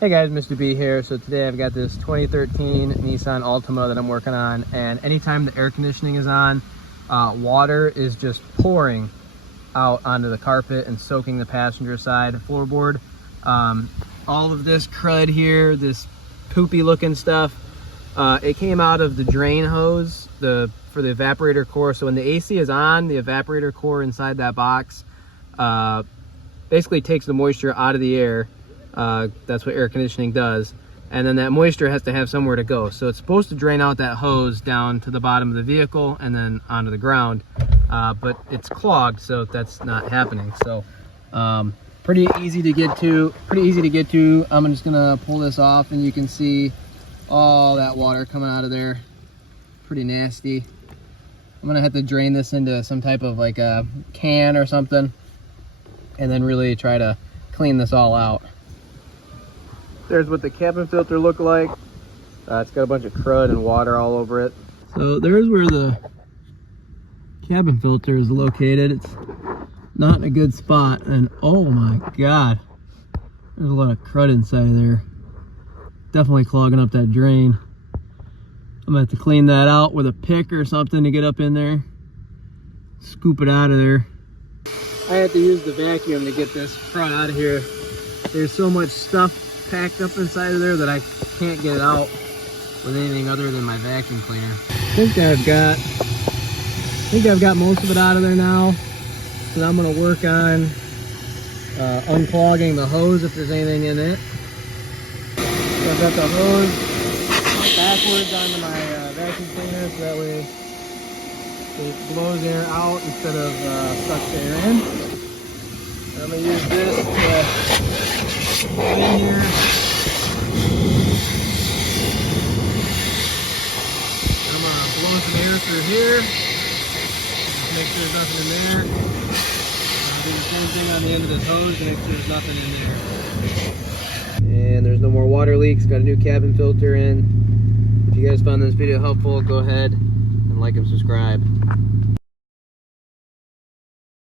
Hey guys, Mr.B here. So today I've got this 2013 Nissan Altima that I'm working on, and anytime the air conditioning is on, water is just pouring out onto the carpet and soaking the passenger side floorboard. All of this crud here, this poopy looking stuff, it came out of the drain hose for the evaporator core. So when the AC is on, the evaporator core inside that box basically takes the moisture out of the air. That's what air conditioning does, and then that moisture has to have somewhere to go. So it's supposed to drain out that hose down to the bottom of the vehicle and then onto the ground, but it's clogged, so that's not happening. So pretty easy to get to. I'm just gonna pull this off and you can see all that water coming out of there. Pretty nasty. I'm gonna have to drain this into some type of like a can or something and then really try to clean this all out. There's what the cabin filter looked like. It's got a bunch of crud and water all over it. So there's where the cabin filter is located. It's not in a good spot, and oh my god, there's a lot of crud inside of there. Definitely clogging up that drain. I'm gonna have to clean that out with a pick or something to get up in there, scoop it out of there. I had to use the vacuum to get this crud out of here. There's so much stuff packed up inside of there that I can't get it out with anything other than my vacuum cleaner. I think I've got most of it out of there now. So I'm gonna work on unclogging the hose if there's anything in it. So I've got the hose backwards onto my vacuum cleaner, so that way it blows air out instead of sucks air in. And I'm gonna use this to go in here. I'm gonna blow some air through here. Just make sure there's nothing in there. I'll do the same thing on the end of this hose to make sure there's nothing in there. And there's no more water leaks. Got a new cabin filter in. If you guys found this video helpful, go ahead and like and subscribe.